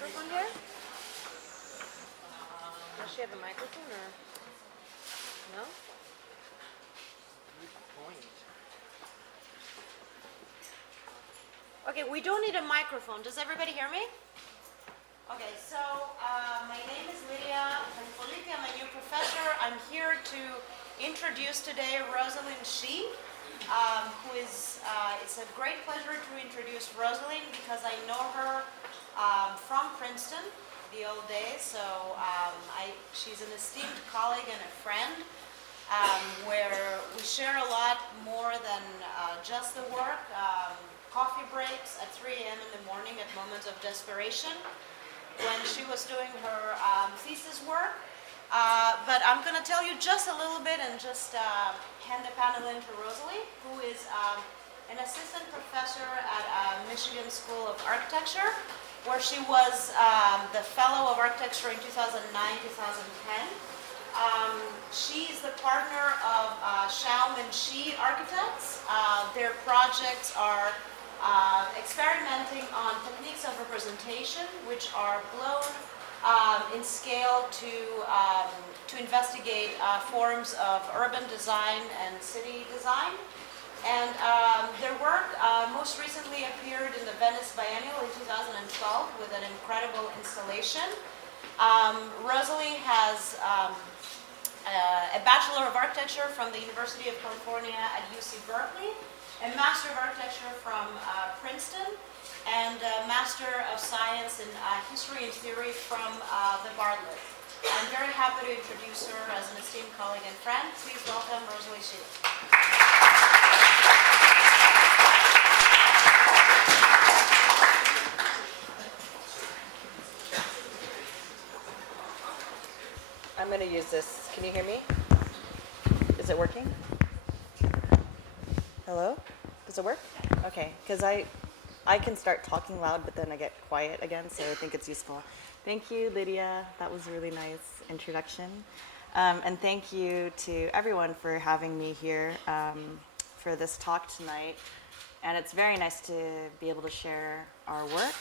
microphone here? Does she have a microphone or no? Okay, we don't need a microphone. Does everybody hear me? Okay, so my name is Lydia. I'm a new professor. I'm here to introduce today Rosalyne Shieh, who is, it's a great pleasure to introduce Rosalyne because I know her from Princeton, the old days. So she's an esteemed colleague and a friend, where we share a lot more than just the work. Coffee breaks at 3 a.m. in the morning at moments of desperation when she was doing her thesis work. But I'm going to tell you just a little bit and just hand the panel in to Rosalie, who is an assistant professor at Michigan School of Architecture, where she was the Fellow of Architecture in 2009-2010. She is the partner of SCHAUM and Shieh architects. Their projects are experimenting on techniques of representation, which are blown in scale to investigate forms of urban design and city design. And their work most recently appeared in the Venice Biennial in 2012 with an incredible installation. Rosalie has a Bachelor of Architecture from the University of California at UC Berkeley, a Master of Architecture from Princeton, and a Master of Science in History and Theory from the Bartlett. I'm very happy to introduce her as an esteemed colleague and friend. Please welcome Rosalyne Shieh. I'm going to use this. Can you hear me? Is it working? Hello? Does it work? Okay, because I can start talking loud, but then I get quiet again, so I think it's useful. Thank you, Lydia. That was a really nice introduction. And thank you to everyone for having me here for this talk tonight. And it's very nice to be able to share our work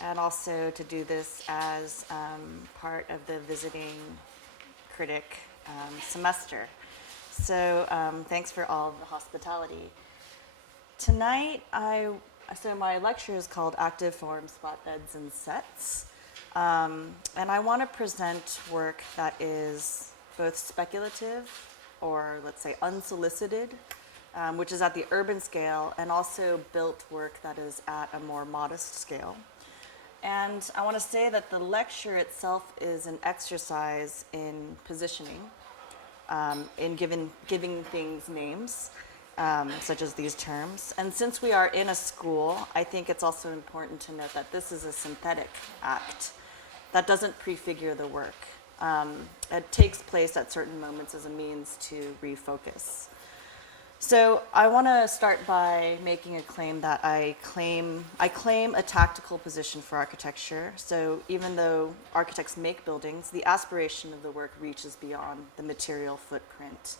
and also to do this as part of the visiting critic semester. So thanks for all of the hospitality. Tonight, so my lecture is called Active Forms, Flatbeds, and Sets. And I want to present work that is both speculative or, let's say, unsolicited, which is at the urban scale, and also built work that is at a more modest scale. And I want to say that the lecture itself is an exercise in positioning, in giving things names, such as these terms. And since we are in a school, I think it's also important to note that this is a synthetic act that doesn't prefigure the work. It takes place at certain moments as a means to refocus. So I want to start by making a claim that I claim a tactical position for architecture. So even though architects make buildings, the aspiration of the work reaches beyond the material footprint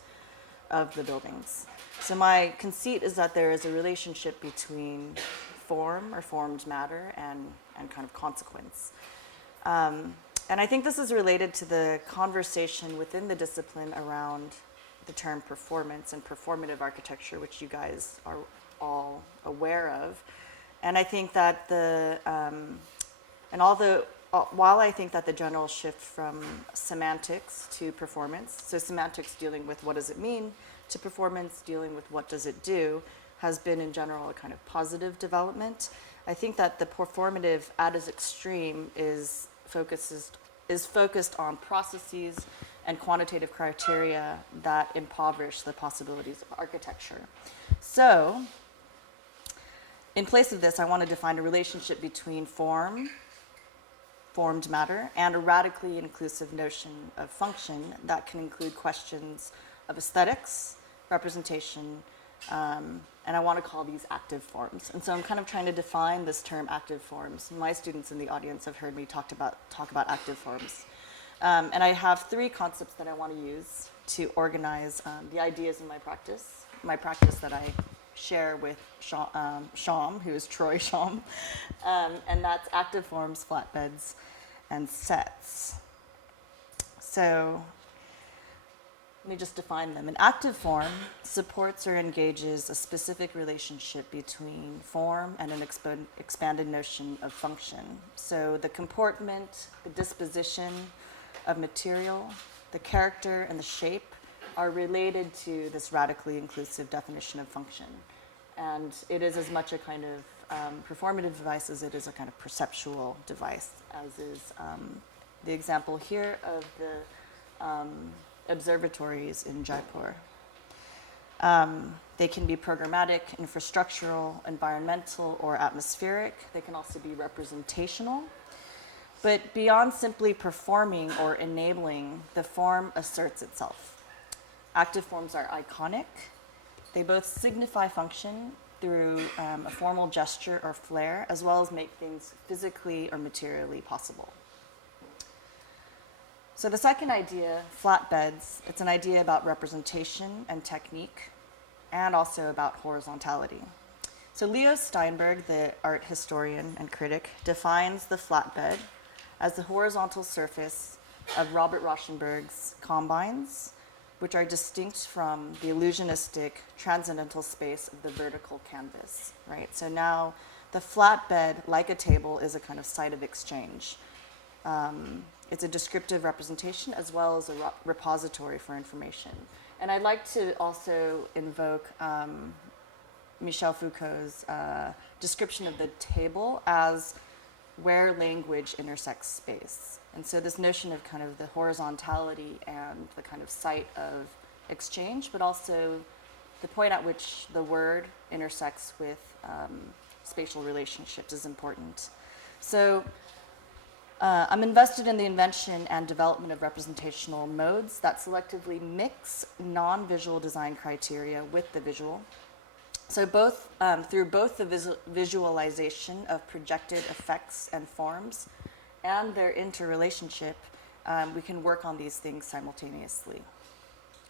of the buildings. So my conceit is that there is a relationship between form or formed matter and kind of consequence. And I think this is related to the conversation within the discipline around the term performance and performative architecture, which you guys are all aware of. And I think that while I think that the general shift from semantics to performance, so semantics dealing with what does it mean, to performance dealing with what does it do, has been in general a kind of positive development. I think that the performative at its extreme is focused on processes and quantitative criteria that impoverish the possibilities of architecture. So, in place of this, I want to define a relationship between formed matter, and a radically inclusive notion of function that can include questions of aesthetics, representation, and I want to call these active forms. And so I'm kind of trying to define this term active forms. My students in the audience have heard me talk about active forms. And I have 3 concepts that I want to use to organize the ideas in my practice that I share with SCHAUM, who is Troy SCHAUM, and that's active forms, flatbeds, and sets. So let me just define them. An active form supports or engages a specific relationship between form and an expanded notion of function. So the comportment, the disposition of material, the character, and the shape are related to this radically inclusive definition of function. And it is as much a kind of performative device as it is a kind of perceptual device, as is the example here of the observatories in Jaipur. They can be programmatic, infrastructural, environmental, or atmospheric. They can also be representational. But beyond simply performing or enabling, the form asserts itself. Active forms are iconic. They both signify function through a formal gesture or flair, as well as make things physically or materially possible. So the second idea, flatbeds, it's an idea about representation and technique, and also about horizontality. So Leo Steinberg, the art historian and critic, defines the flatbed as the horizontal surface of Robert Rauschenberg's combines, which are distinct from the illusionistic transcendental space of the vertical canvas, right? So now the flatbed, like a table, is a kind of site of exchange. It's a descriptive representation as well as a repository for information. And I'd like to also invoke Michel Foucault's description of the table as where language intersects space. And so this notion of kind of the horizontality and the kind of site of exchange, but also the point at which the word intersects with spatial relationships is important. So I'm invested in the invention and development of representational modes that selectively mix non-visual design criteria with the visual. So through both the visualization of projected effects and forms and their interrelationship, we can work on these things simultaneously.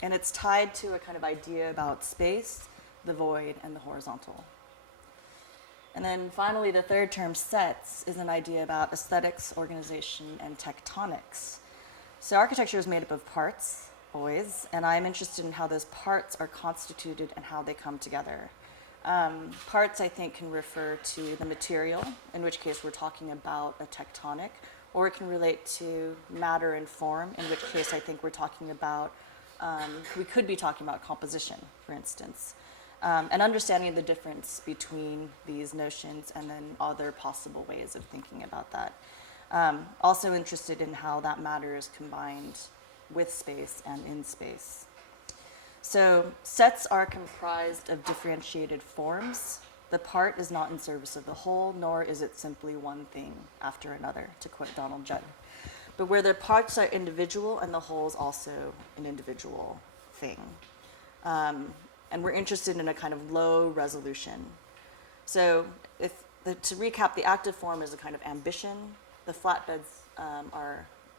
And it's tied to a kind of idea about space, the void, and the horizontal. And then finally, the third term, sets, is an idea about aesthetics, organization, and tectonics. So architecture is made up of parts, always, and I'm interested in how those parts are constituted and how they come together. Parts, I think, can refer to the material, in which case we're talking about a tectonic, or it can relate to matter and form, in which case I think we're talking about, we could be talking about composition, for instance. And understanding the difference between these notions and then other possible ways of thinking about that. Also interested in how that matter is combined with space and in space. So sets are comprised of differentiated forms. The part is not in service of the whole, nor is it simply one thing after another, to quote Donald Judd. But where the parts are individual and the whole is also an individual thing. And we're interested in a kind of low resolution. So to recap, the active form is a kind of ambition. The flatbeds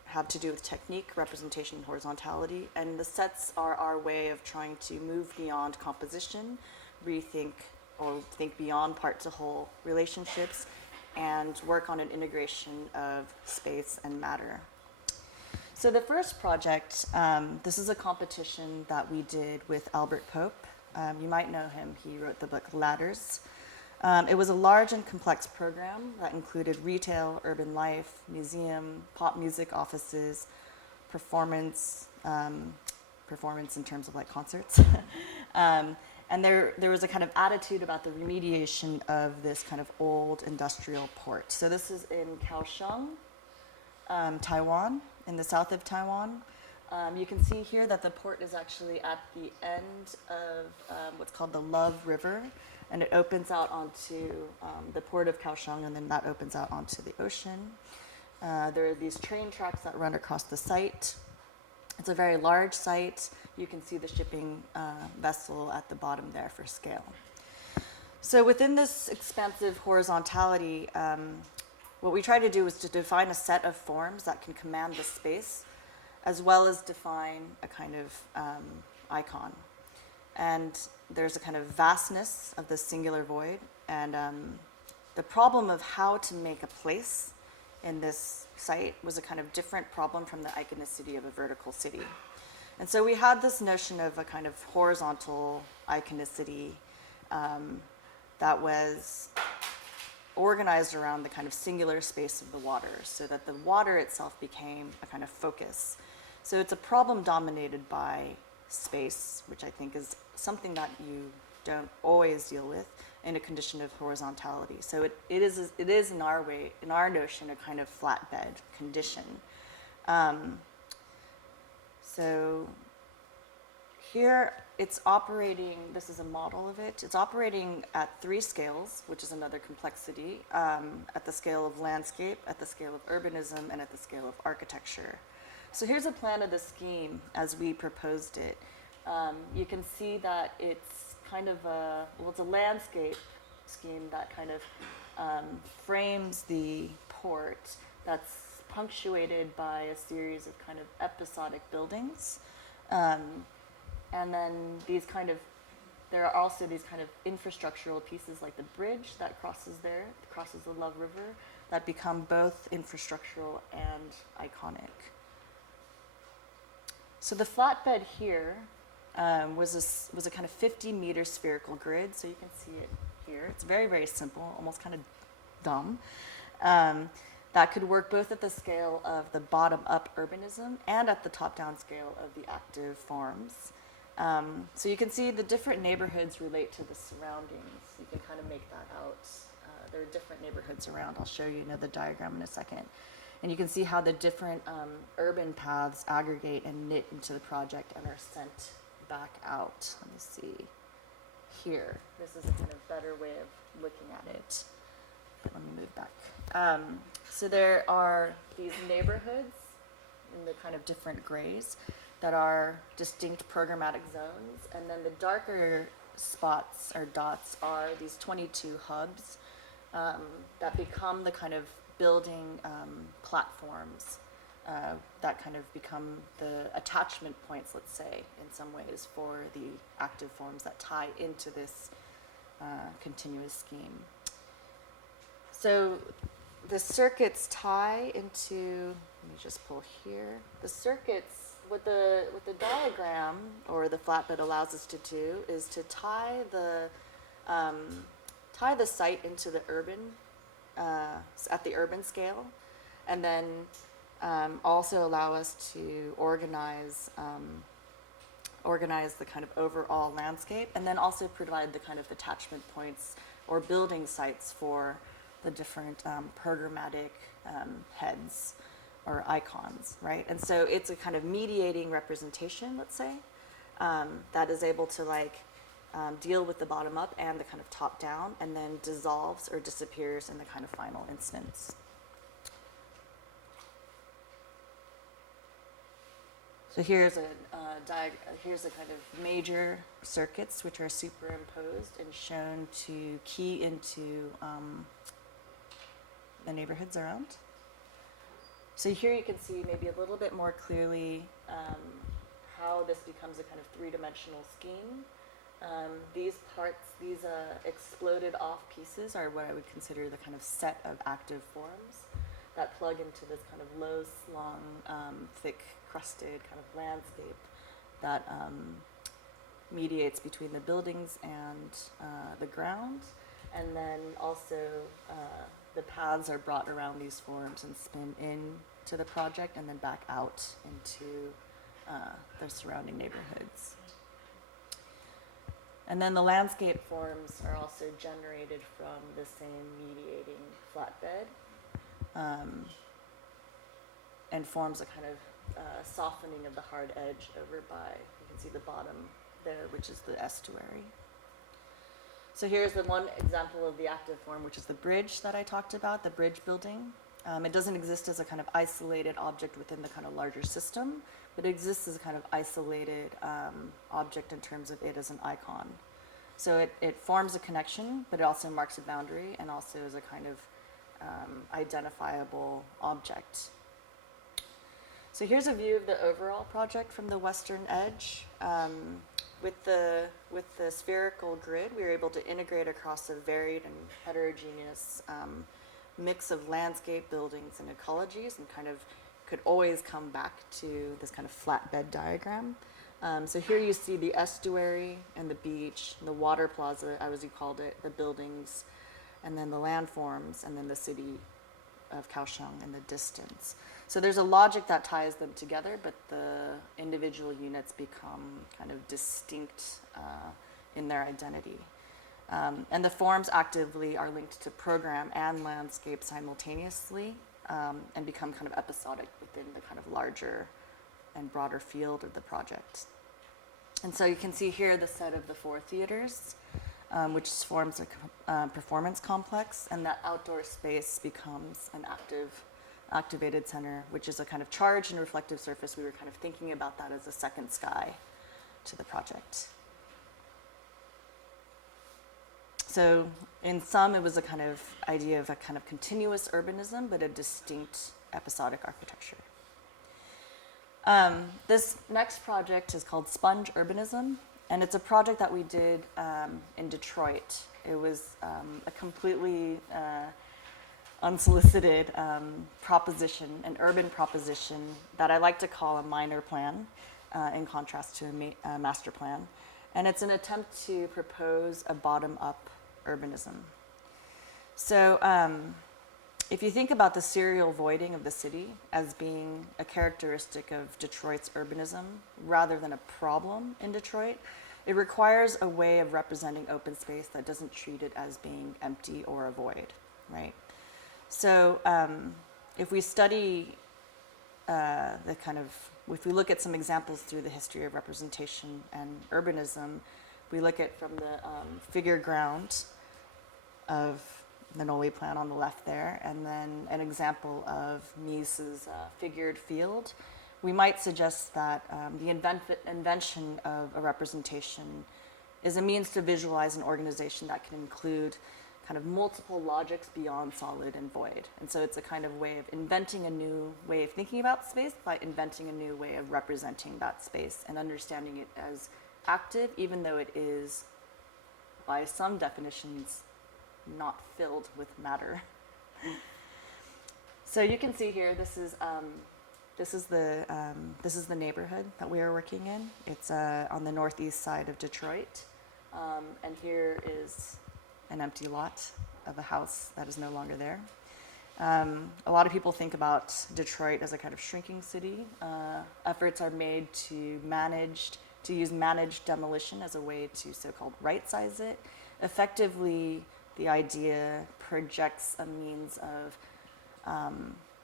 have to do with technique, representation, and horizontality. And the sets are our way of trying to move beyond composition, rethink or think beyond part to whole relationships, and work on an integration of space and matter. So the first project, this is a competition that we did with Albert Pope. You might know him. He wrote the book Ladders. It was a large and complex program that included retail, urban life, museum, pop music offices, performance in terms of like concerts. And there was a kind of attitude about the remediation of this kind of old industrial port. So this is in Kaohsiung, Taiwan, in the south of Taiwan. You can see here that the port is actually at the end of what's called the Love River, and it opens out onto the port of Kaohsiung, and then that opens out onto the ocean. There are these train tracks that run across the site. It's a very large site. You can see the shipping vessel at the bottom there for scale. So within this expansive horizontality, what we try to do is to define a set of forms that can command the space, as well as define a kind of icon. And there's a kind of vastness of this singular void, and the problem of how to make a place in this site was a kind of different problem from the iconicity of a vertical city. And so we had this notion of a kind of horizontal iconicity that was organized around the kind of singular space of the water, so that the water itself became a kind of focus. So it's a problem dominated by space, which I think is something that you don't always deal with in a condition of horizontality. So it is in our notion, a kind of flatbed condition. So here it's operating, this is a model of it, it's operating at 3 scales, which is another complexity, at the scale of landscape, at the scale of urbanism, and at the scale of architecture. So here's a plan of the scheme as we proposed it. You can see that it's kind of it's a landscape scheme that kind of frames the port that's punctuated by a series of kind of episodic buildings. And then there are also these kind of infrastructural pieces like the bridge that crosses the Love River, that become both infrastructural and iconic. So the flatbed here was a kind of 50-meter spherical grid, so you can see it here. It's very, very simple, almost kind of dumb. That could work both at the scale of the bottom-up urbanism and at the top-down scale of the active forms. So you can see the different neighborhoods relate to the surroundings. You can kind of make that out. There are different neighborhoods around. I'll show you another diagram in a second. And you can see how the different urban paths aggregate and knit into the project and are sent back out. Let me see here. This is a kind of better way of looking at it. Let me move back. So there are these neighborhoods in the kind of different grays that are distinct programmatic zones, and then the darker spots or dots are these 22 hubs that become the kind of building platforms that kind of become the attachment points, let's say, in some ways, for the active forms that tie into this continuous scheme. So the circuits tie into, let me just pull here, the circuits, what the diagram or the flatbed allows us to do is to tie the site into the urban, at the urban scale, and then also allow us to organize the kind of overall landscape, and then also provide the kind of attachment points or building sites for the different programmatic heads or icons, right? And so it's a kind of mediating representation, let's say, that is able to deal with the bottom up and the kind of top down, and then dissolves or disappears in the kind of final instance. So here's a kind of major circuits which are superimposed and shown to key into the neighborhoods around. So here you can see maybe a little bit more clearly how this becomes a kind of three-dimensional scheme. These exploded off pieces are what I would consider the kind of set of active forms that plug into this kind of low slung, thick crusted kind of landscape that mediates between the buildings and the ground. And then also the paths are brought around these forms and spin into the project and then back out into the surrounding neighborhoods. And then the landscape forms are also generated from the same mediating flatbed, and forms a kind of softening of the hard edge over by, you can see the bottom there, which is the estuary. So here's the one example of the active form, which is the bridge that I talked about, the bridge building. It doesn't exist as a kind of isolated object within the kind of larger system, but it exists as a kind of isolated object in terms of it as an icon. So it forms a connection, but it also marks a boundary and also is a kind of identifiable object. So here's a view of the overall project from the western edge. With the spherical grid, we were able to integrate across a varied and heterogeneous mix of landscape, buildings, and ecologies, and kind of could always come back to this kind of flatbed diagram. So here you see the estuary and the beach, and the water plaza, as you called it, the buildings, and then the landforms, and then the city of Kaohsiung in the distance. So there's a logic that ties them together, but the individual units become kind of distinct in their identity. And the forms actively are linked to program and landscape simultaneously, and become kind of episodic within the kind of larger and broader field of the project. And so you can see here the set of the 4 theaters, which forms a performance complex, and that outdoor space becomes an activated center, which is a kind of charged and reflective surface. We were kind of thinking about that as a second sky to the project. So in sum, it was a kind of idea of a kind of continuous urbanism, but a distinct episodic architecture. This next project is called Sponge Urbanism, and it's a project that we did in Detroit. It was a completely unsolicited proposition, an urban proposition that I like to call a minor plan, in contrast to a master plan. And it's an attempt to propose a bottom-up urbanism. So if you think about the serial voiding of the city as being a characteristic of Detroit's urbanism rather than a problem in Detroit, it requires a way of representing open space that doesn't treat it as being empty or a void, right? So if we study if we look at some examples through the history of representation and urbanism, we look at from the figure ground of the Noli plan on the left there, and then an example of Mies's figured field. We might suggest that the invention of a representation is a means to visualize an organization that can include kind of multiple logics beyond solid and void. And so it's a kind of way of inventing a new way of thinking about space by inventing a new way of representing that space and understanding it as active, even though it is, by some definitions, not filled with matter. So you can see here, this is the neighborhood that we are working in. It's on the northeast side of Detroit, and here is an empty lot of a house that is no longer there. A lot of people think about Detroit as a kind of shrinking city. Efforts are made to use managed demolition as a way to so-called right-size it. Effectively, the idea projects a means of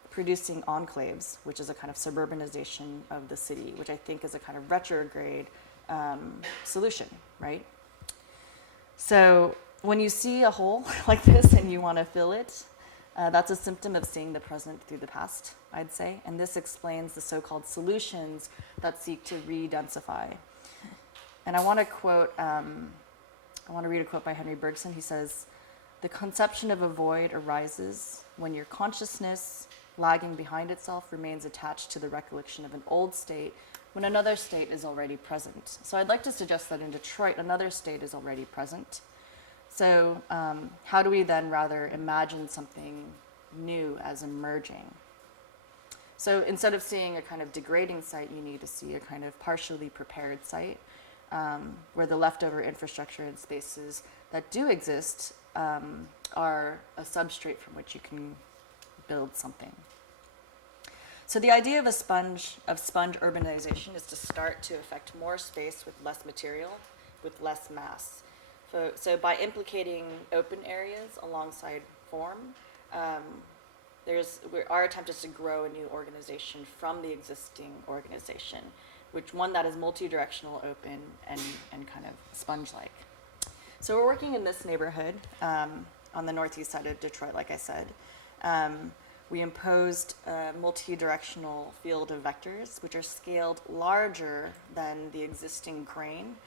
producing enclaves, which is a kind of suburbanization of the city, which I think is a kind of retrograde solution, right? So when you see a hole like this and you want to fill it, that's a symptom of seeing the present through the past, I'd say. And this explains the so-called solutions that seek to re-densify. And I want to read a quote by Henry Bergson. He says, "The conception of a void arises when your consciousness, lagging behind itself, remains attached to the recollection of an old state when another state is already present." So I'd like to suggest that in Detroit, another state is already present. So how do we then rather imagine something new as emerging? So instead of seeing a kind of degrading site, you need to see a kind of partially prepared site where the leftover infrastructure and spaces that do exist are a substrate from which you can build something. So the idea of sponge urbanization is to start to affect more space with less material, with less mass. So by implicating open areas alongside form, our attempt is to grow a new organization from the existing organization, one that is multi-directional, open, and kind of sponge-like. So we're working in this neighborhood on the northeast side of Detroit, like I said. We imposed a multi-directional field of vectors, which are scaled larger than the existing grain,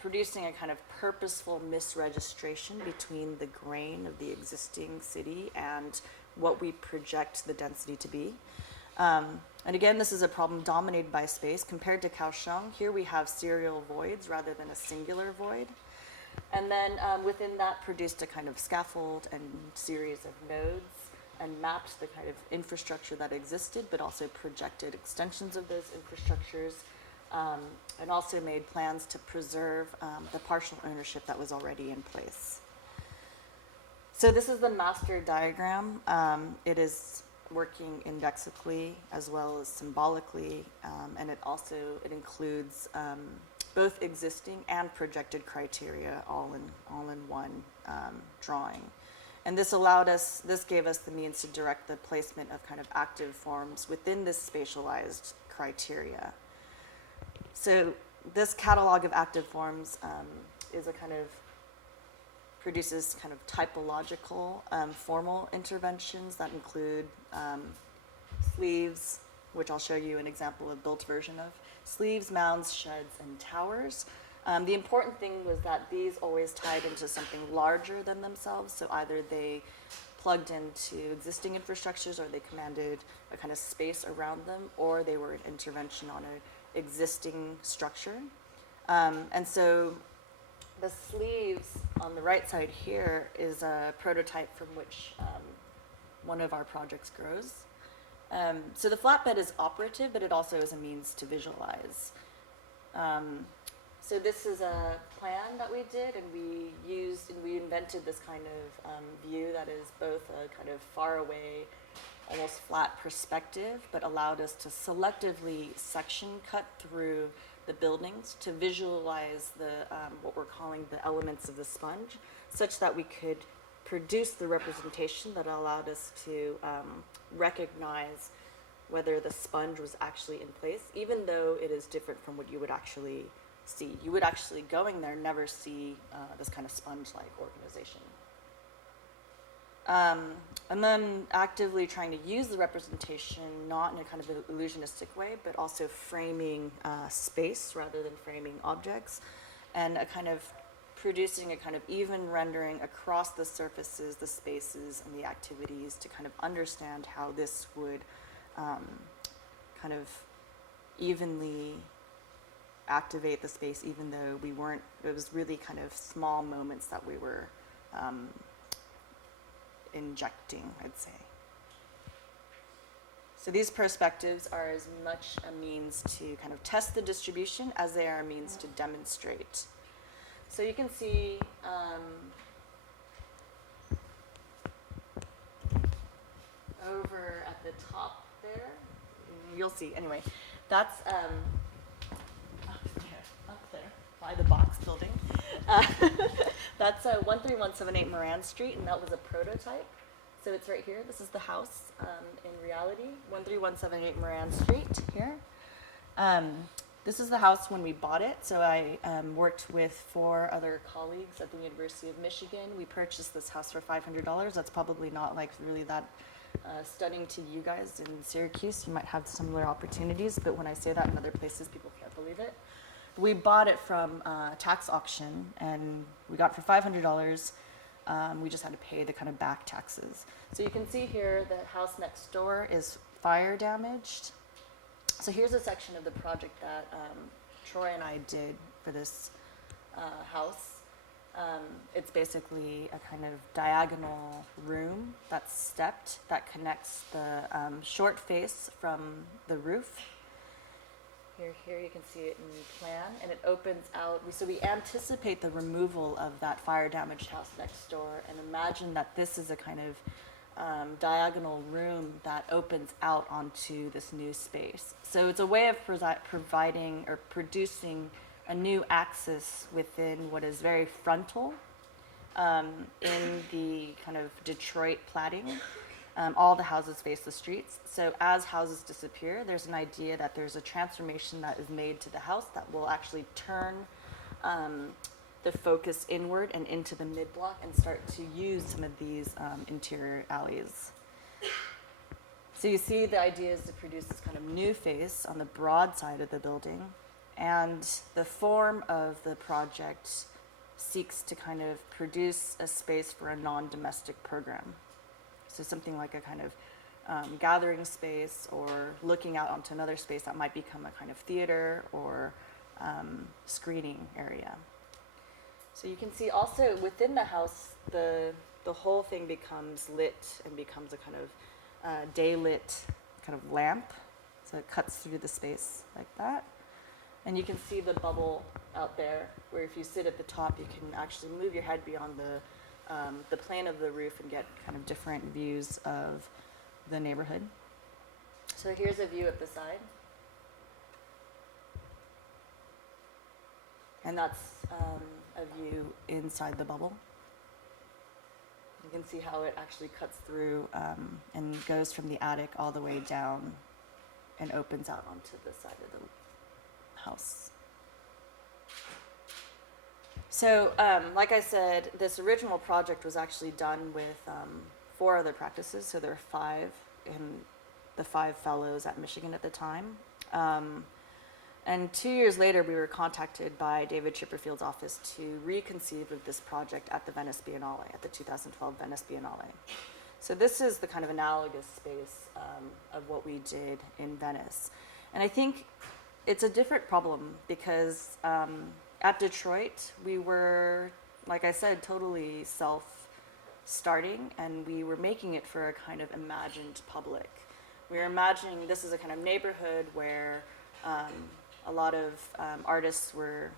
producing a kind of purposeful misregistration between the grain of the existing city and what we project the density to be. And again, this is a problem dominated by space. Compared to Kaohsiung, here we have serial voids rather than a singular void. And then within that produced a kind of scaffold and series of nodes and mapped the kind of infrastructure that existed, but also projected extensions of those infrastructures, and also made plans to preserve the partial ownership that was already in place. So this is the master diagram. It is working indexically as well as symbolically, and it includes both existing and projected criteria all in one drawing. And this gave us the means to direct the placement of kind of active forms within this spatialized criteria. So this catalog of active forms produces kind of typological formal interventions that include sleeves, which I'll show you an example of built version of, sleeves, mounds, sheds, and towers. The important thing was that these always tied into something larger than themselves, so either they plugged into existing infrastructures or they commanded a kind of space around them, or they were an intervention on an existing structure. And so the sleeves on the right side here is a prototype from which one of our projects grows. So the flatbed is operative, but it also is a means to visualize. So this is a plan that we did, and we invented this kind of view that is both a kind of far away, almost flat perspective, but allowed us to selectively section cut through the buildings to visualize what we're calling the elements of the sponge, such that we could produce the representation that allowed us to recognize whether the sponge was actually in place, even though it is different from what you would actually see. You would actually, going there, never see this kind of sponge-like organization. And then actively trying to use the representation, not in a kind of illusionistic way, but also framing space rather than framing objects, and a kind of producing a kind of even rendering across the surfaces, the spaces, and the activities to kind of understand how this would kind of evenly activate the space, even though it was really kind of small moments that we were injecting, I'd say. So these perspectives are as much a means to kind of test the distribution as they are a means to demonstrate. So you can see over at the top there, you'll see, anyway, that's up there by the box building. That's 13178 Moran Street, and that was a prototype. So it's right here. This is the house in reality, 13178 Moran Street here. This is the house when we bought it. So I worked with 4 other colleagues at the University of Michigan. We purchased this house for $500. That's probably not like really that stunning to you guys in Syracuse. You might have similar opportunities, but when I say that in other places, people can't believe it. We bought it from tax auction, and we got it for $500. We just had to pay the kind of back taxes. So you can see here the house next door is fire damaged. So here's a section of the project that Troy and I did for this house. It's basically a kind of diagonal room that's stepped that connects the short face from the roof. Here you can see it in the plan, and it opens out. So we anticipate the removal of that fire-damaged house next door, and imagine that this is a kind of diagonal room that opens out onto this new space. So it's a way of providing or producing a new axis within what is very frontal in the kind of Detroit platting. All the houses face the streets. So as houses disappear, there's an idea that there's a transformation that is made to the house that will actually turn the focus inward and into the mid-block and start to use some of these interior alleys. So you see the idea is to produce this kind of new face on the broad side of the building, and the form of the project seeks to kind of produce a space for a non-domestic program. So something like a kind of gathering space or looking out onto another space that might become a kind of theater or screening area. So you can see also within the house, the whole thing becomes lit and becomes a kind of day-lit kind of lamp. So it cuts through the space like that. And you can see the bubble out there, where if you sit at the top, you can actually move your head beyond the plane of the roof and get kind of different views of the neighborhood. So here's a view of the side. And that's a view inside the bubble. You can see how it actually cuts through and goes from the attic all the way down and opens out onto the side of the house. So, like I said, this original project was actually done with 4 other practices. So there are 5 in the 5 fellows at Michigan at the time. And 2 years later, we were contacted by David Chipperfield's office to reconceive of this project at the Venice Biennale, at the 2012 Venice Biennale. So this is the kind of analogous space of what we did in Venice. And I think it's a different problem because at Detroit, we were, like I said, totally self-starting, and we were making it for a kind of imagined public. We were imagining this is a kind of neighborhood where a lot of artists were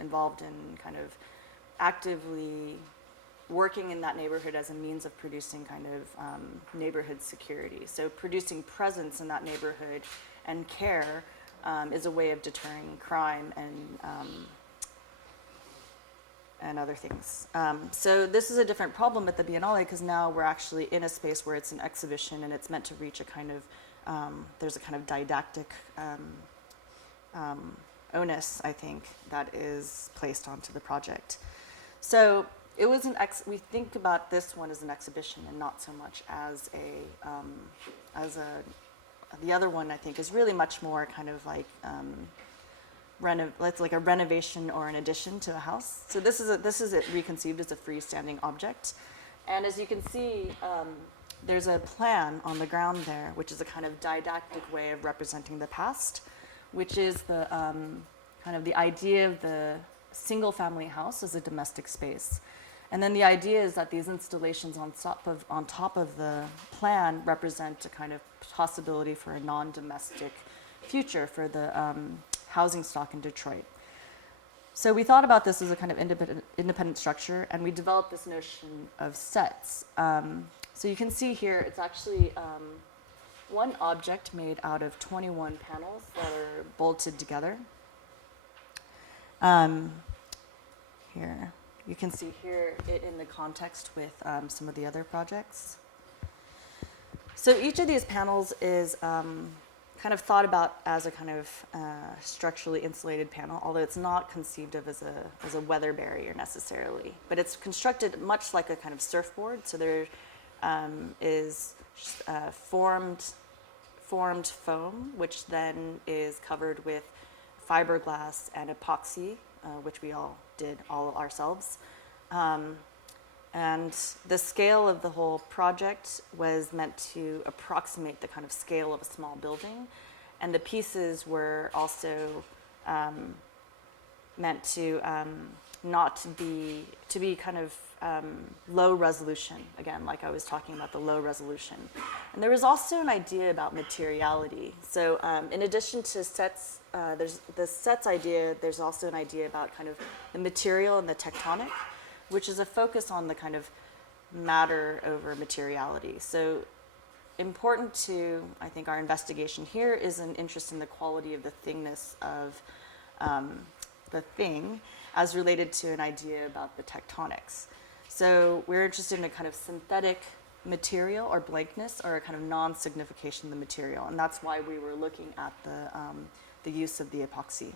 involved in kind of actively working in that neighborhood as a means of producing kind of neighborhood security. So producing presence in that neighborhood and care is a way of deterring crime and other things. So this is a different problem at the Biennale because now we're actually in a space where it's an exhibition and it's meant to reach a kind of, there's a kind of didactic onus, I think, that is placed onto the project. So it was we think about this one as an exhibition and not so much as the other one, I think, is really much more kind of like it's like a renovation or an addition to a house. So this is it reconceived as a freestanding object. And as you can see, there's a plan on the ground there, which is a kind of didactic way of representing the past, which is the kind of the idea of the single family house as a domestic space. And then the idea is that these installations on top of the plan represent a kind of possibility for a non-domestic future for the housing stock in Detroit. So we thought about this as a kind of independent structure, and we developed this notion of sets. So you can see here, it's actually one object made out of 21 panels that are bolted together. Here, you can see here it in the context with some of the other projects. So each of these panels is kind of thought about as a kind of structurally insulated panel, although it's not conceived of as a weather barrier necessarily. But it's constructed much like a kind of surfboard. So there is formed foam, which then is covered with fiberglass and epoxy, which we all did all ourselves. And the scale of the whole project was meant to approximate the kind of scale of a small building. And the pieces were also meant to to be kind of low resolution, again, like I was talking about the low resolution. And there was also an idea about materiality. So in addition to sets, there's the sets idea, there's also an idea about kind of the material and the tectonic, which is a focus on the kind of matter over materiality. So important to, I think, our investigation here is an interest in the quality of the thingness of the thing as related to an idea about the tectonics. So we're interested in a kind of synthetic material or blankness or a kind of non-signification of the material. And that's why we were looking at the use of the epoxy.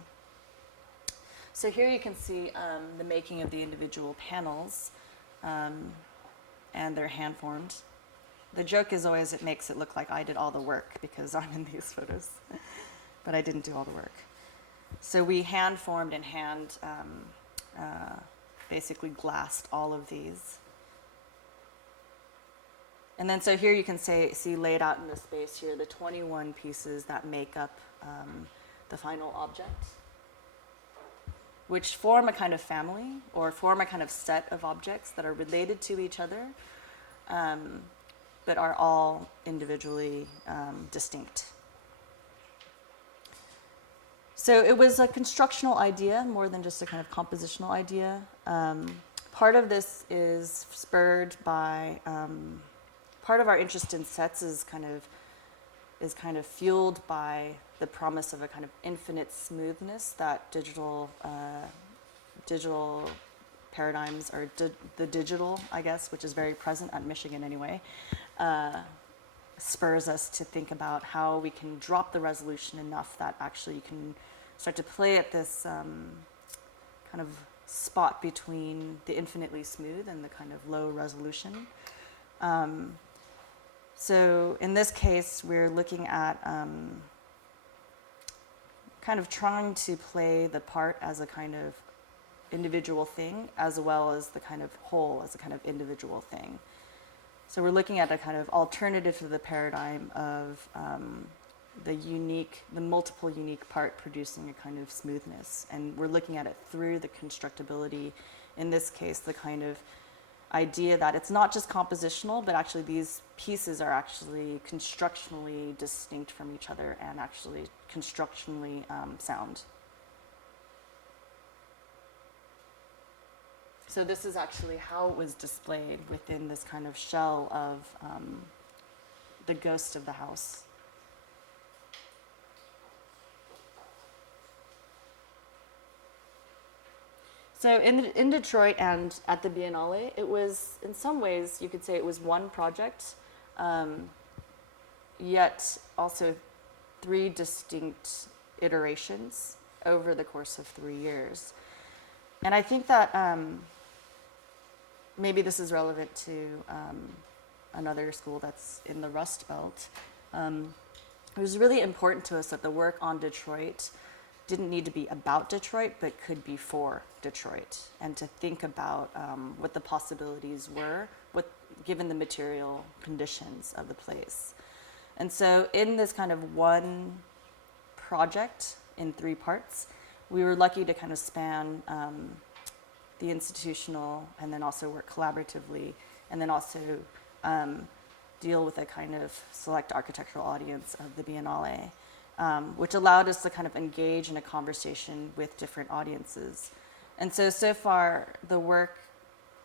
So here you can see the making of the individual panels, and they're hand-formed. The joke is always it makes it look like I did all the work because I'm in these photos, but I didn't do all the work. So we hand-formed and basically glassed all of these. And then so here you can see laid out in the space here the 21 pieces that make up the final object, which form a kind of family or form a kind of set of objects that are related to each other, but are all individually distinct. So it was a constructional idea more than just a kind of compositional idea. Part of this is spurred by, part of our interest in sets is kind of fueled by the promise of a kind of infinite smoothness that digital paradigms, or the digital, I guess, which is very present at Michigan anyway, spurs us to think about how we can drop the resolution enough that actually you can start to play at this kind of spot between the infinitely smooth and the kind of low resolution. So in this case, we're looking at kind of trying to play the part as a kind of individual thing, as well as the kind of whole as a kind of individual thing. So we're looking at a kind of alternative to the paradigm of the multiple unique part producing a kind of smoothness. And we're looking at it through the constructability, in this case, the kind of idea that it's not just compositional, but actually these pieces are actually constructionally distinct from each other and actually constructionally sound. So this is actually how it was displayed within this kind of shell of the ghost of the house. So in Detroit and at the Biennale, it was, in some ways, you could say it was one project, yet also 3 distinct iterations over the course of 3 years. And I think that maybe this is relevant to another school that's in the Rust Belt. It was really important to us that the work on Detroit didn't need to be about Detroit, but could be for Detroit, and to think about what the possibilities were, given the material conditions of the place. And so in this kind of one project in 3 parts, we were lucky to kind of span the institutional and then also work collaboratively, and then also deal with a kind of select architectural audience of the Biennale. Which allowed us to kind of engage in a conversation with different audiences. And so far, the work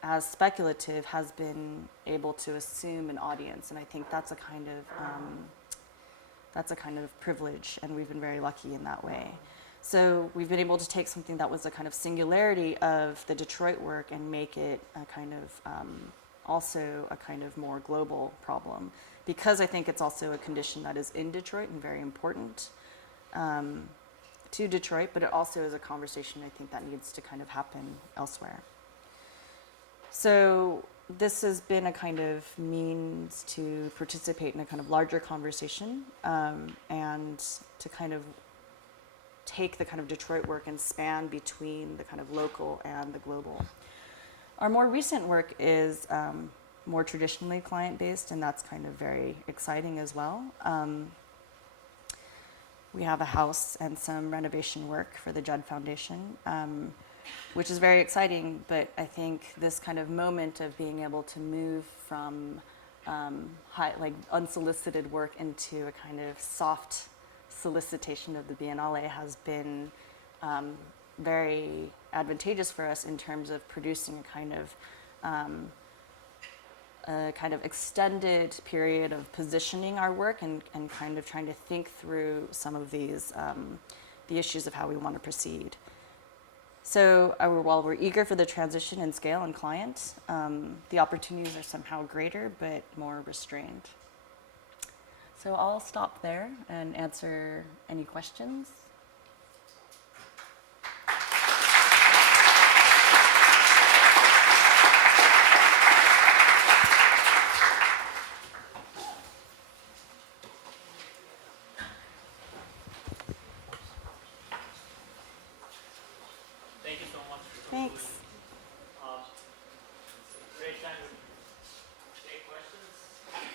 as speculative has been able to assume an audience, and I think that's a kind of privilege, and we've been very lucky in that way. So we've been able to take something that was a kind of singularity of the Detroit work and make it a kind of also a kind of more global problem, because I think it's also a condition that is in Detroit and very important to Detroit, but it also is a conversation I think that needs to kind of happen elsewhere. So this has been a kind of means to participate in a kind of larger conversation, and to kind of take the kind of Detroit work and span between the kind of local and the global. Our more recent work is more traditionally client-based, and that's kind of very exciting as well. We have a house and some renovation work for the Judd Foundation, which is very exciting, but I think this kind of moment of being able to move from unsolicited work into a kind of soft solicitation of the Biennale has been very advantageous for us in terms of producing a kind of extended period of positioning our work and kind of trying to think through some of these, the issues of how we want to proceed. So while we're eager for the transition in scale and client, the opportunities are somehow greater but more restrained. So I'll stop there and answer any questions. Thank you so much. Thanks. Great time to take questions.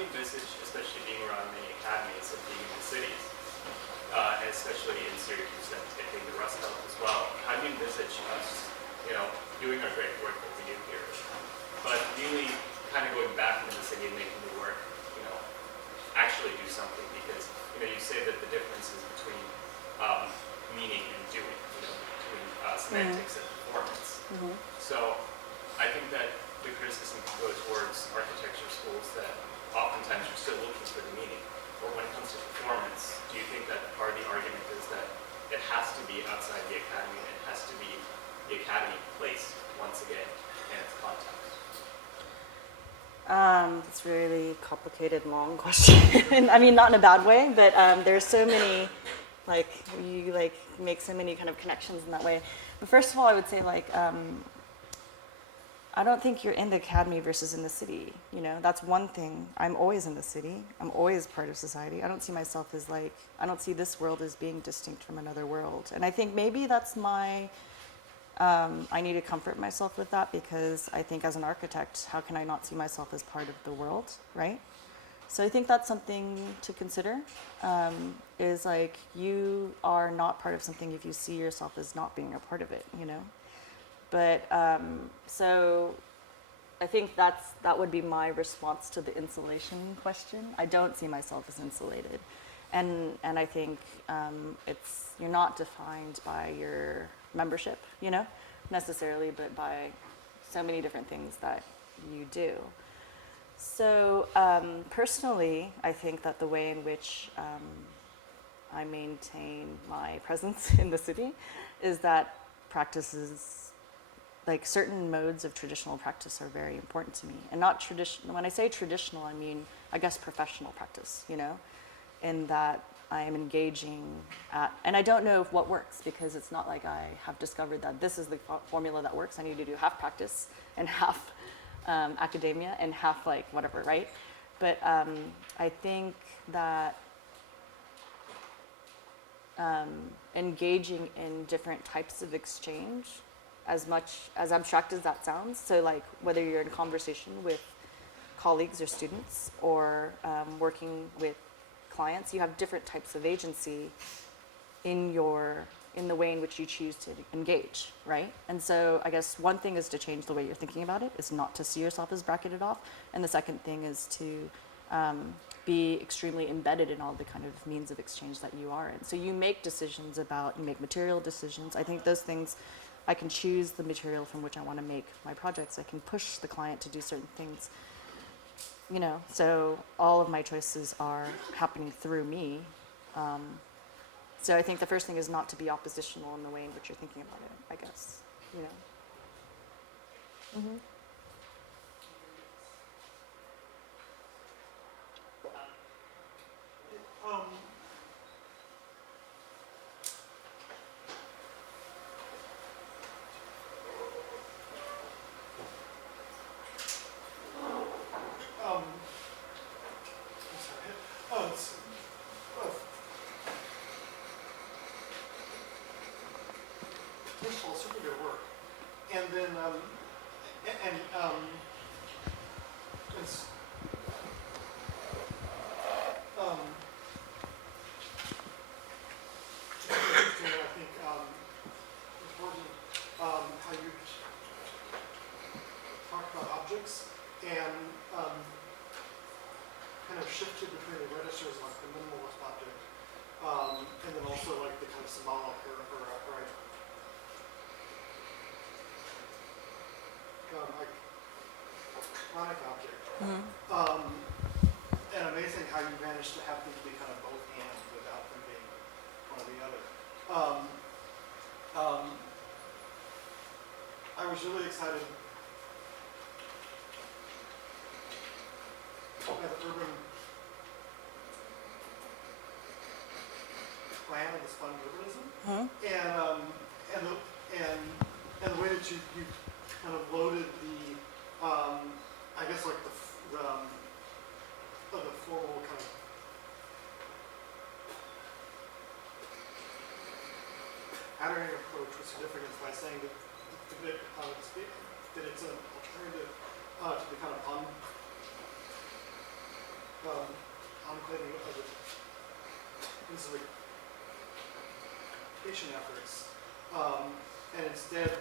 you envisage, especially being around many academies and being in the cities, and especially in Syracuse and particularly the Rust Belt as well, how do you envisage us, doing our great work that we do here, but really kind of going back into the city and making the work, actually do something? Because, you say that the difference is between meaning and doing, between semantics and performance. So I think that the criticism can go towards architecture schools that oftentimes are still looking for the meaning. Or when it comes to performance, do you think that part of the argument is that it has to be outside the academy and it has to be the academy placed once again in its context? It's a really complicated, long question. I mean, not in a bad way, but there's so many, you make so many kind of connections in that way. But first of all, I would say I don't think you're in the academy versus in the city. That's one thing. I'm always in the city. I'm always part of society. I don't see myself as I don't see this world as being distinct from another world. And I think maybe that's I need to comfort myself with that, because I think as an architect, how can I not see myself as part of the world, right? So I think that's something to consider, is you are not part of something if you see yourself as not being a part of it, But, so I think that would be my response to the insulation question. I don't see myself as insulated. And I think you're not defined by your membership, necessarily, but by so many different things that you do. So personally, I think that the way in which I maintain my presence in the city is that practices, certain modes of traditional practice are very important to me. And not traditional, when I say traditional, I mean, I guess professional practice, in that I am engaging and I don't know what works, because it's not like I have discovered that this is the formula that works. I need to do half practice and half academia and half whatever, right? But I think that engaging in different types of exchange, as much as abstract as that sounds, so whether you're in conversation with colleagues or students or working with clients, you have different types of agency in the way in which you choose to engage, right? And so I guess one thing is to change the way you're thinking about it, is not to see yourself as bracketed off. And the second thing is to be extremely embedded in all the kind of means of exchange that you are in. So you make decisions you make material decisions. I think those things, I can choose the material from which I want to make my projects. I can push the client to do certain things. So all of my choices are happening through me. So I think the first thing is not to be oppositional in the way in which you're thinking about it, I guess, Mm-hmm. First of all, super good work. And then, it's, interesting, I think, important, how you talked about objects and kind of shifted between the registers, the minimalist object, and then also the kind of symbolic or chronic object. And amazing how you managed to have them be kind of both and without them being one or the other. I was really excited by the urban plan of the sponge urbanism, and the way that you kind of loaded the I guess the formal kind of patterning approach with significance by saying that it's an alternative to the kind of gentrification efforts, and instead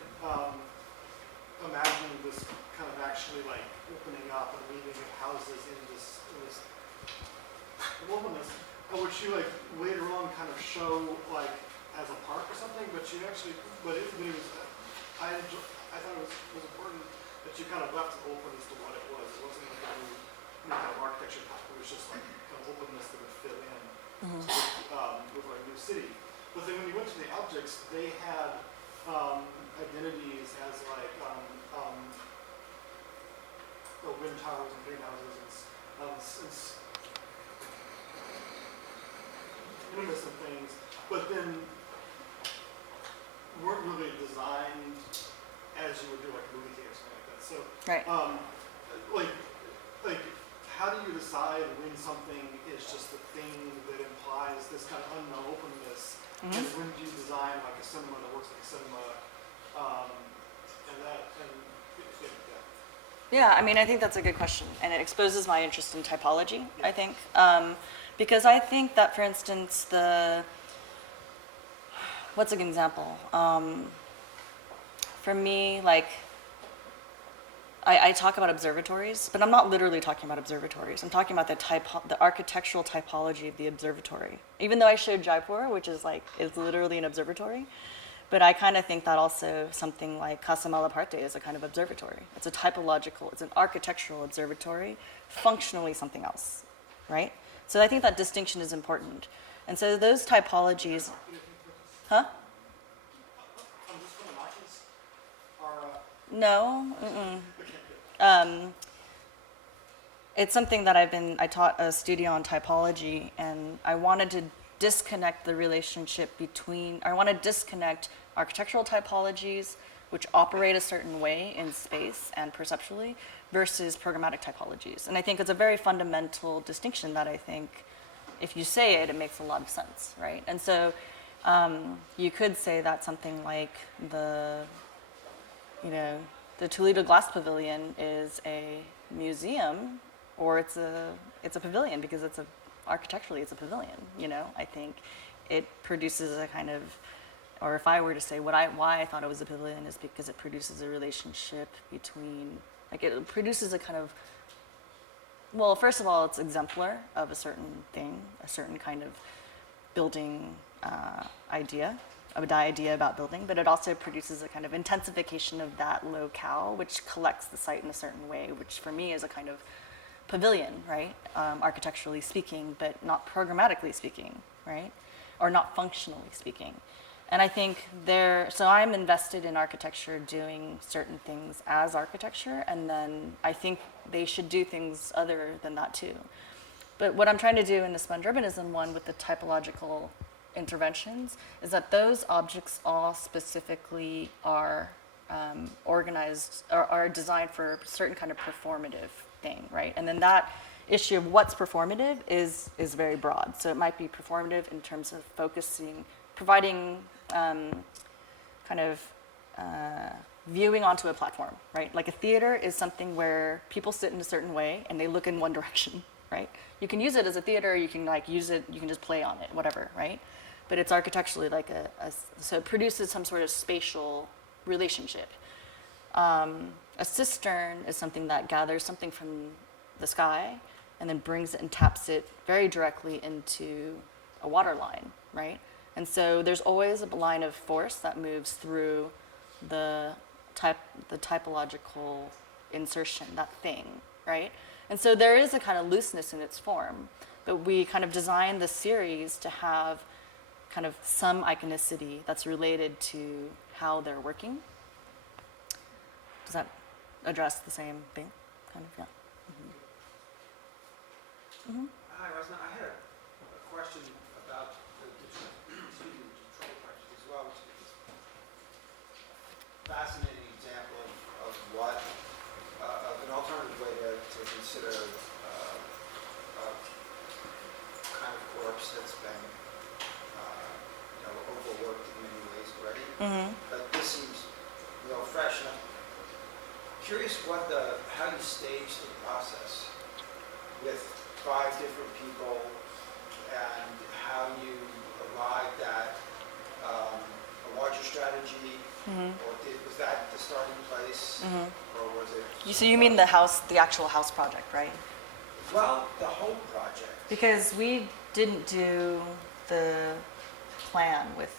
imagining this kind of actually like opening up and weaving of houses in this wilderness, which you like later on kind of show like as a park or something, but you actually, but it was, I thought it was important that you kind of left it open as to what it was. It wasn't like a new kind of architecture path. It was just like kind of openness that would fit in with like new city. But then when you went to the objects, they had identities as like wind towers and greenhouses and innocent things, but then weren't really designed as you would do like a movie theater or something like that. So, Right. like, how do you decide when something is just a thing that implies this kind of unknown openness, and when do you design like a cinema that works like a cinema, Yeah, I mean, I think that's a good question, and it exposes my interest in typology, I think. Because I think that, for instance, what's a good example? For me, like, I talk about observatories, but I'm not literally talking about observatories. I'm talking about the architectural typology of the observatory. Even though I showed Jaipur, which is literally an observatory, but I kind of think that also something like Casa Malaparte is a kind of observatory. It's a typological, it's an architectural observatory, functionally something else, right? So I think that distinction is important. And so those typologies, huh? No, it's something that I taught a studio on typology, and I wanted to disconnect the relationship I want to disconnect architectural typologies, which operate a certain way in space and perceptually, versus programmatic typologies. And I think it's a very fundamental distinction that I think, if you say it, it makes a lot of sense, right? And so you could say that something like the Toledo Glass Pavilion is a museum, or it's a pavilion because architecturally it's a pavilion. I think it produces a kind of, or if I were to say why I thought it was a pavilion is because it produces a relationship between, like it produces a kind of, well, first of all, it's exemplar of a certain thing, a certain kind of building idea about building, but it also produces a kind of intensification of that locale, which collects the site in a certain way, which for me is a kind of pavilion, right? Architecturally speaking, but not programmatically speaking, right? Or not functionally speaking. And I think so I'm invested in architecture doing certain things as architecture, and then I think they should do things other than that too. But what I'm trying to do in the sponge urbanism one with the typological interventions is that those objects all specifically are organized or are designed for a certain kind of performative thing, right? And then that issue of what's performative is very broad. So it might be performative in terms of providing kind of viewing onto a platform, right? Like a theater is something where people sit in a certain way and they look in one direction, right? You can use it as a theater, you can use it, you can just play on it, whatever, right? But it's architecturally like so it produces some sort of spatial relationship. A cistern is something that gathers something from the sky and then brings it and taps it very directly into a water line, right? And so there's always a line of force that moves through the typological insertion, that thing, right? And so there is a kind of looseness in its form, but we kind of designed the series to have kind of some iconicity that's related to how they're working. Does that address the same thing? Kind of, yeah. Hi, Rosalyne. I had a question about the Detroit project as well, which is a fascinating example of what of an alternative way to consider a kind of corpse that's been overworked in many ways already. But this seems real fresh. And I'm curious how you stage the process with 5 different people and how you arrived at a larger strategy? Or was that the starting place? Or was it? So you mean the house, the actual house project, right? Well, the whole project. Because we didn't do the plan with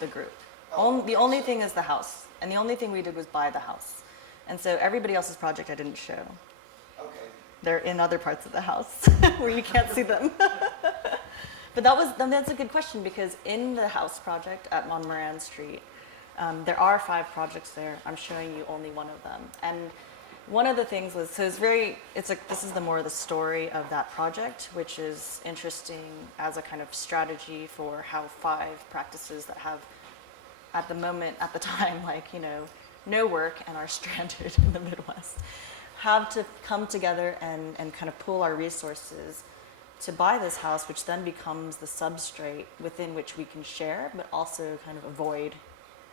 the group. The only thing is the house, and the only thing we did was buy the house. And so everybody else's project I didn't show. Okay. They're in other parts of the house where you can't see them. But that's a good question, because in the house project at Montmoran Street, there are 5 projects there. I'm showing you only one of them. And one of the things was, so this is the more the story of that project, which is interesting as a kind of strategy for how 5 practices that have, at the time, like, no work and are stranded in the Midwest, have to come together and kind of pool our resources to buy this house, which then becomes the substrate within which we can share, but also kind of avoid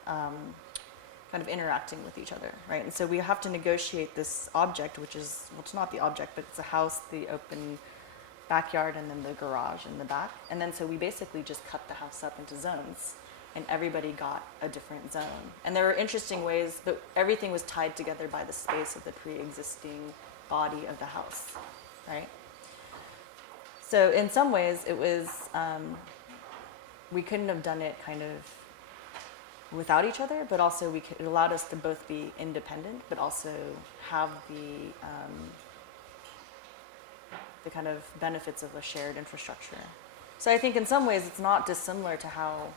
kind of interacting with each other, right? And so we have to negotiate this object, which is, well, it's not the object, but it's a house, the open backyard, and then the garage in the back. And then so we basically just cut the house up into zones, and everybody got a different zone. And there were interesting ways, but everything was tied together by the space of the pre-existing body of the house, right? So in some ways, it was, we couldn't have done it kind of without each other, but also it allowed us to both be independent, but also have the kind of benefits of a shared infrastructure. So I think in some ways it's not dissimilar to how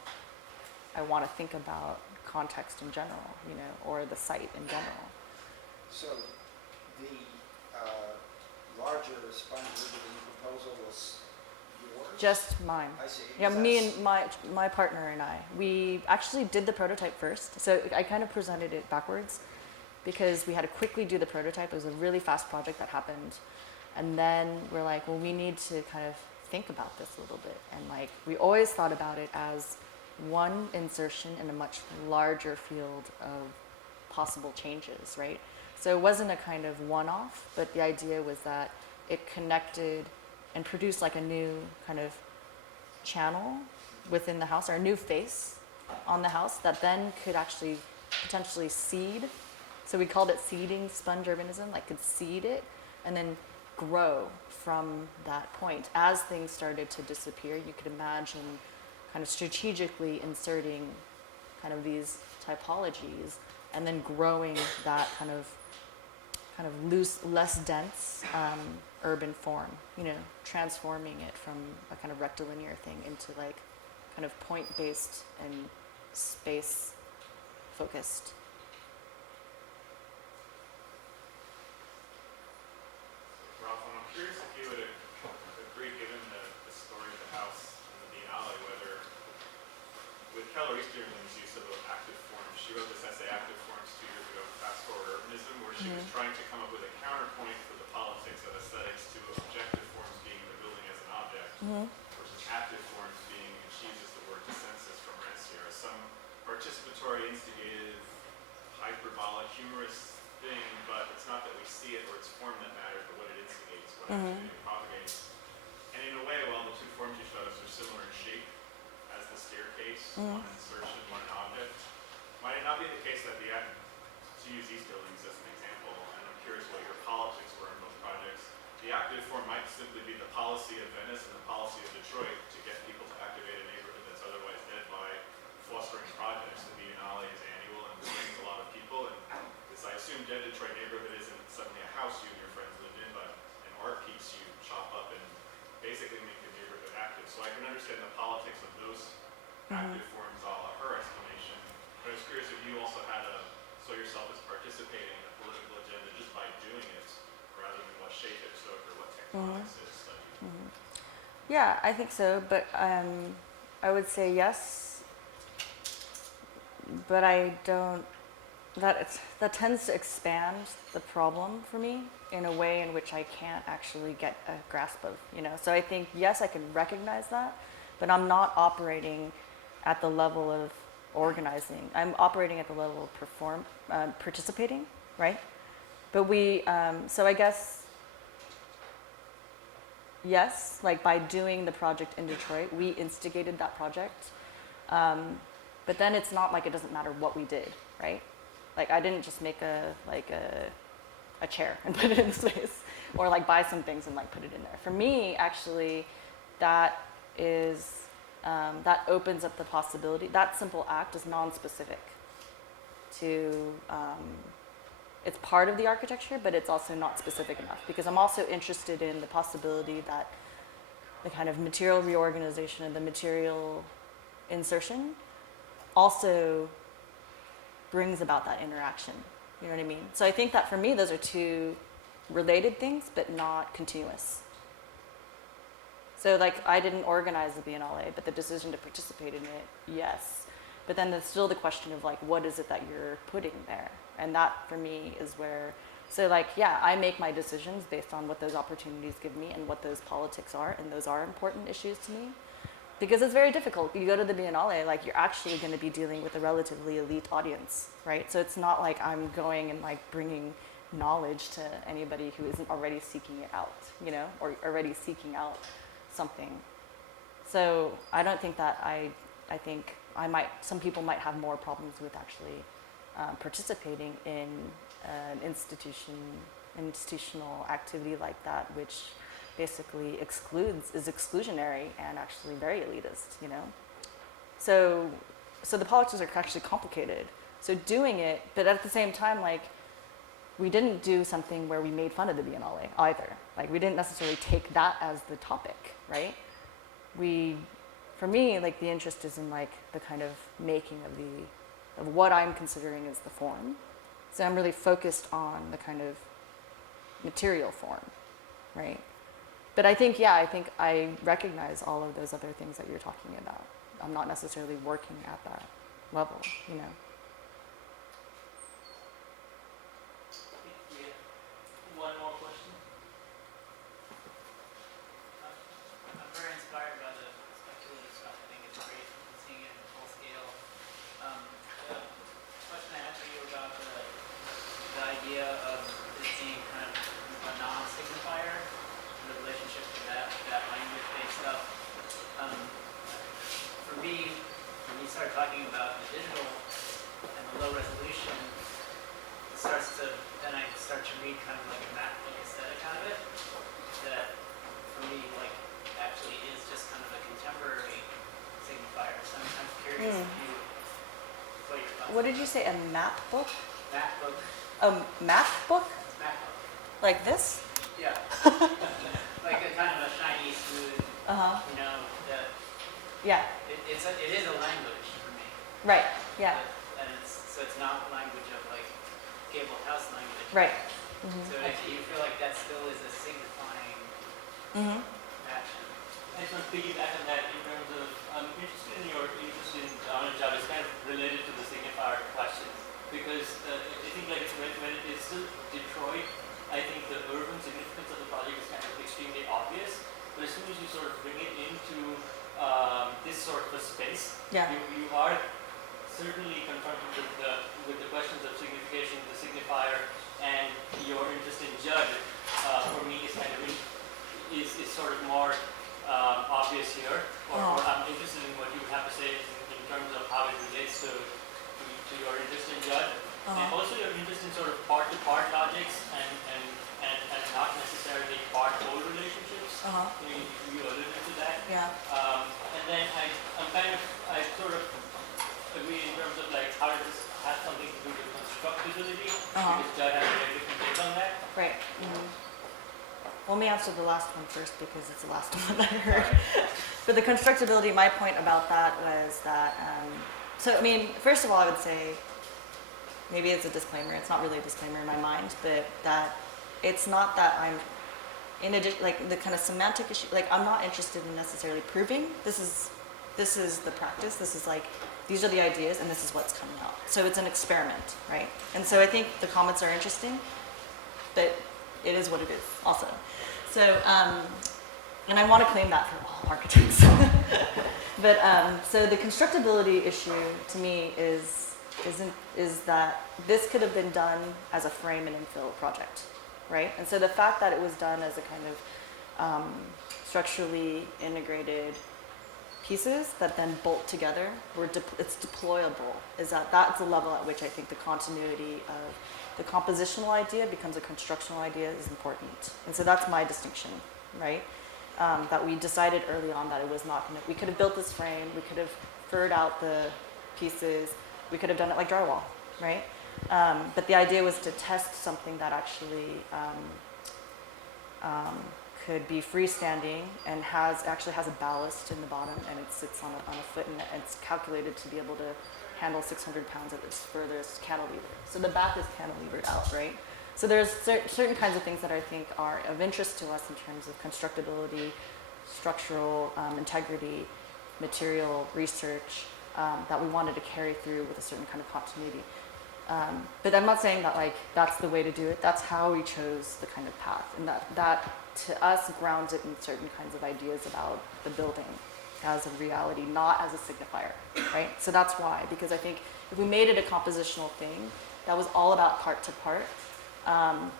I want to think about context in general, or the site in general. So the larger sponge riveting proposal was yours? Just mine. I see. Yeah, me and my partner and I. We actually did the prototype first. So I kind of presented it backwards because we had to quickly do the prototype. It was a really fast project that happened. And then we're like, well, we need to kind of think about this a little bit. And like, we always thought about it as one insertion in a much larger field of possible changes, right? So it wasn't a kind of one-off, but the idea was that it connected and produced like a new kind of channel within the house, or a new face on the house that then could actually potentially seed. So we called it seeding sponge urbanism, like could seed it and then grow from that point. As things started to disappear, you could imagine kind of strategically inserting kind of these typologies and then growing that kind of loose, less dense urban form, transforming it from a kind of rectilinear thing into like kind of point-based and space-focused. Ralph, I'm curious if you would agree, given the story of the house and the Biennale, whether with Keller Easterling's use of active forms, she wrote this essay, Active Forms, 2 years ago, Fast Forward Urbanism, where she was trying to come up with a counterpoint for the politics of aesthetics to objective forms being the building as an object, versus active forms being, and she uses the word dissensus from Rancière, some participatory, instigative, hyperbolic, humorous thing, but it's not that we see it or its form that matters, but what it instigates, what activity it propagates. And in a way, while the 2 forms you showed us are similar in shape as the staircase, one an insertion, one an object, might it not be the case that to use Easterling's as an example, and I'm curious what your politics were in both projects, the active form might simply be the policy of Venice and the policy of Detroit to get people to activate a neighborhood that's otherwise dead by fostering projects. The Biennale is annual and brings a lot of people, and this, I assume, dead Detroit neighborhood isn't suddenly a house you and your friends lived in, but an art piece you chop up and basically make the neighborhood active. So I can understand the politics of those active forms, a la her explanation, but I was curious if you also saw yourself as participating in a political agenda just by doing it, rather than what shape it took or what tectonics it studied. Yeah, I think so, but I would say yes, but I don't, that tends to expand the problem for me in a way in which I can't actually get a grasp of, So I think, yes, I can recognize that, but I'm not operating at the level of organizing. I'm operating at the level of participating, right? But so I guess, yes, like by doing the project in Detroit, we instigated that project. But then it's not like it doesn't matter what we did, right? Like I didn't just make a chair and put it in space, or like buy some things and like put it in there. For me, actually, that is that opens up the possibility. That simple act is non-specific to. It's part of the architecture, but it's also not specific enough because I'm also interested in the possibility that the kind of material reorganization and the material insertion also brings about that interaction. You know what I mean? So I think that for me, those are two related things, but not continuous. So like I didn't organize the Biennale, but the decision to participate in it, yes. But then there's still the question of like, what is it that you're putting there? And that for me is where, so like, yeah, I make my decisions based on what those opportunities give me and what those politics are, and those are important issues to me. Because it's very difficult. You go to the Biennale, like you're actually going to be dealing with a relatively elite audience, right? So it's not like I'm going and like bringing knowledge to anybody who isn't already seeking it out, you know, or already seeking out something. So I don't think that I think some people might have more problems with actually participating in an institutional activity like that, which basically is exclusionary and actually very elitist, you know? So the politics are actually complicated. So doing it, but at the same time, like, we didn't do something where we made fun of the Biennale either. Like, we didn't necessarily take that as the topic, right? For me, like, the interest is in, like, the kind of making of what I'm considering as the form. So I'm really focused on the kind of material form, right? But I think I recognize all of those other things that you're talking about. I'm not necessarily working at that level, you know. Yeah. One more question. I'm very inspired by the speculative stuff. I think it's great seeing it full scale. The question I had for you about the idea of it being kind of a non-signifier, the relationship to that language-based stuff. For me, when you start talking about the digital and the low resolution, then I start to read kind of like a map book aesthetic out of it. That for me, like, actually is just kind of a contemporary signifier. So I'm curious if you, what your thoughts What did you say, a map book? Map book. A map book? Map book. Like this? Yeah. Like a kind of a shiny, smooth, you know, that Yeah. it is a language for me. Right. Yeah. And so it's not language of like gable house language. Right. So you feel like that still is a signifying action. I just want to piggyback on that in terms of, I'm interested in your interest in knowledge job. It's kind of related to the signifier question, because I think like when it is still Detroit, I think the urban significance of the project is kind of extremely obvious. But as soon as you sort of bring it into this sort of a space, you are certainly confronted with the questions of signification, the signifier, and your interest in Judd. For me, is kind of is sort of more obvious here, or I'm interested in what you have to say in terms of how it relates to your interest in Judd, and also your interest in sort of part-to-part logics and not necessarily part-whole relationships. You alluded to that. Yeah. And then I sort of agree in terms of like how does this have something to do with constructability, because Judd has a very different take on that. Right. Well, let me answer the last one first because it's the last one that I heard. But the constructability, my point about that was that, so I mean, first of all, I would say, maybe it's a disclaimer, it's not really a disclaimer in my mind, but that it's not that I'm, in addition, like the kind of semantic issue, like I'm not interested in necessarily proving, this is the practice, this is like, these are the ideas and this is what's coming out. So it's an experiment, right? And so I think the comments are interesting, but it is what it is also. So, and I want to claim that for all architects. But so the constructability issue to me is that this could have been done as a frame and infill project, right? And so the fact that it was done as a kind of structurally integrated pieces that then bolt together. It's deployable. That's the level at which I think the continuity of the compositional idea becomes a constructional idea is important. And so that's my distinction, right? That we decided early on that it was not going to, we could have built this frame, we could have furred out the pieces, we could have done it like drywall, right? But the idea was to test something that actually could be freestanding and actually has a ballast in the bottom, and it sits on a foot, and it's calculated to be able to handle 600 pounds at its furthest cantilever. So the back is cantilevered out, right? So there's certain kinds of things that I think are of interest to us in terms of constructability, structural integrity, material research that we wanted to carry through with a certain kind of continuity. But I'm not saying that like that's the way to do it. That's how we chose the kind of path, and that to us grounds it in certain kinds of ideas about the building as a reality, not as a signifier, right? So that's why, because I think if we made it a compositional thing that was all about part to part,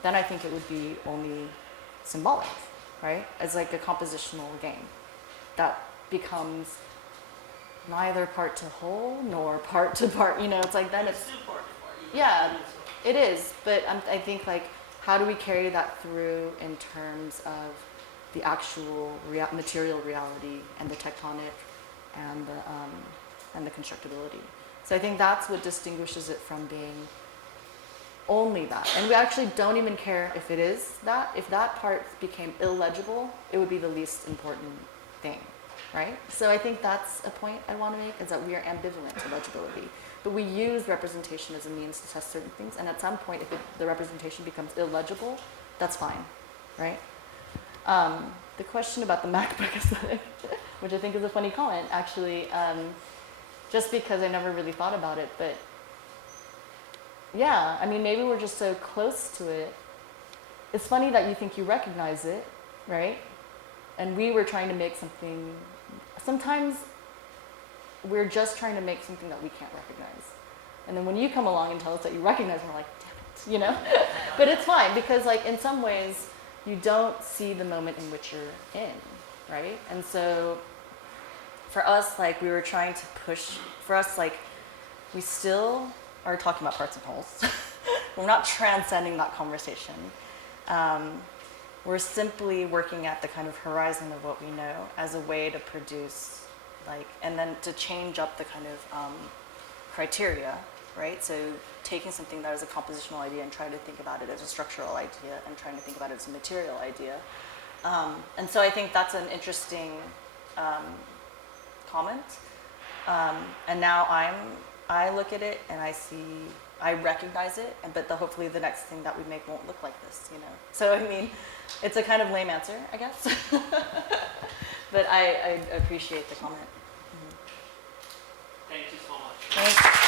then I think it would be only symbolic, right? As like a compositional game that becomes neither part to whole nor part to part. You know, it's like then it's still part to part. yeah, it is. But I think like how do we carry that through in terms of the actual material reality and the tectonic and the constructability. So I think that's what distinguishes it from being only that. And we actually don't even care if it is that. If that part became illegible, it would be the least important thing, right? So I think that's a point I want to make, is that we are ambivalent to legibility. But we use representation as a means to test certain things. And at some point, if the representation becomes illegible, that's fine, right? The question about the MacBook aesthetic, which I think is a funny comment, actually, just because I never really thought about it, but yeah, I mean, maybe we're just so close to it. It's funny that you think you recognize it, right? And we were trying to make something, sometimes we're just trying to make something that we can't recognize. And then when you come along and tell us that you recognize, we're like, damn it, you know? But it's fine, because like in some ways, you don't see the moment in which you're in, right? And so for us, like we were trying to push, for us, like we still are talking about parts and wholes. We're not transcending that conversation. We're simply working at the kind of horizon of what we know as a way to produce, like, and then to change up the kind of criteria, right? So taking something that is a compositional idea and trying to think about it as a structural idea and trying to think about it as a material idea. And so I think that's an interesting comment. And now I look at it and I recognize it, but hopefully the next thing that we make won't look like this, you know? So, I mean, it's a kind of lame answer, I guess. But I appreciate the comment. Thank you so much. Thanks.